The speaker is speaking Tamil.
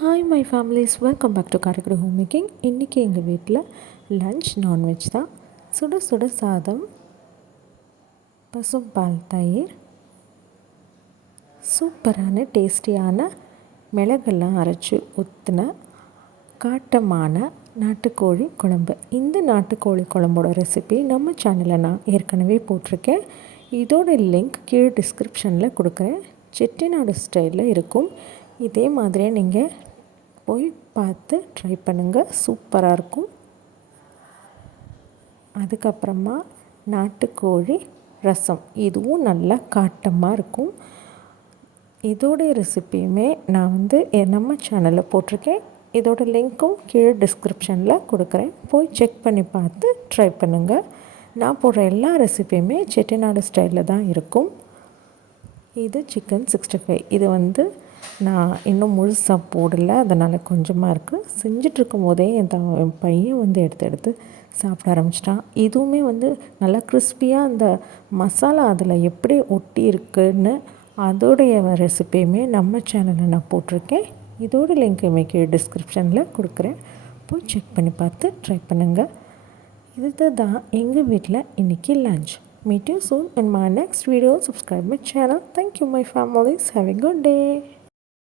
Hi my families welcome back to Karaikudi home making இன்றைக்கி எங்கள் வீட்டில் லன்ச் நான்வெஜ் தான். சுட சுட சாதம் பசும்பால் தயிர் சூப்பரான டேஸ்டியான மிளகெல்லாம் அரைச்சி ஊற்றின காட்டமான நாட்டுக்கோழி குழம்பு. இந்த நாட்டுக்கோழி குழம்போட ரெசிபி நம்ம சேனலில் நான் ஏற்கனவே போட்டிருக்கேன். இதோட லிங்க் கீழே டிஸ்கிரிப்ஷனில் கொடுக்குறேன். செட்டிநாடு ஸ்டைலில் இருக்கும். இதே மாதிரியே நீங்கள் போய் பார்த்து ட்ரை பண்ணுங்கள் சூப்பராக இருக்கும். அதுக்கப்புறமா நாட்டுக்கோழி ரசம். இதுவும் நல்லா காட்டமாக இருக்கும். இதோடைய ரெசிப்பியுமே நான் வந்து நம்ம சேனலில் போட்டிருக்கேன். இதோட லிங்க்கும் கீழே டிஸ்கிரிப்ஷனில் கொடுக்குறேன். போய் செக் பண்ணி பார்த்து ட்ரை பண்ணுங்கள் நான் போடுற எல்லா ரெசிப்பியுமே செட்டிநாடு ஸ்டைலில் தான் இருக்கும். இது சிக்கன் சிக்ஸ்டி ஃபைவ் இது வந்து நான் இன்னும் முழுசாக போடலை அதனால் கொஞ்சமாக இருக்குது செஞ்சிட்ருக்கும் போதே என் த என் பையன் வந்து எடுத்து எடுத்து சாப்பிட ஆரம்பிச்சிட்டான் இதுவுமே வந்து நல்லா கிறிஸ்பியாக அந்த மசாலா அதில் எப்படி ஒட்டி இருக்குன்னு அதோடைய ரெசிப்பியுமே நம்ம சேனலில் நான் போட்டிருக்கேன் இதோட லிங்க் கீழே டிஸ்கிரிப்ஷனில் கொடுக்குறேன் போய் செக் பண்ணி பார்த்து ட்ரை பண்ணுங்கள் இது தான் எங்கள் வீட்டில் இன்றைக்கி lunch Meet you soon in my next video. Subscribe my channel. Thank you my families. Have a good day.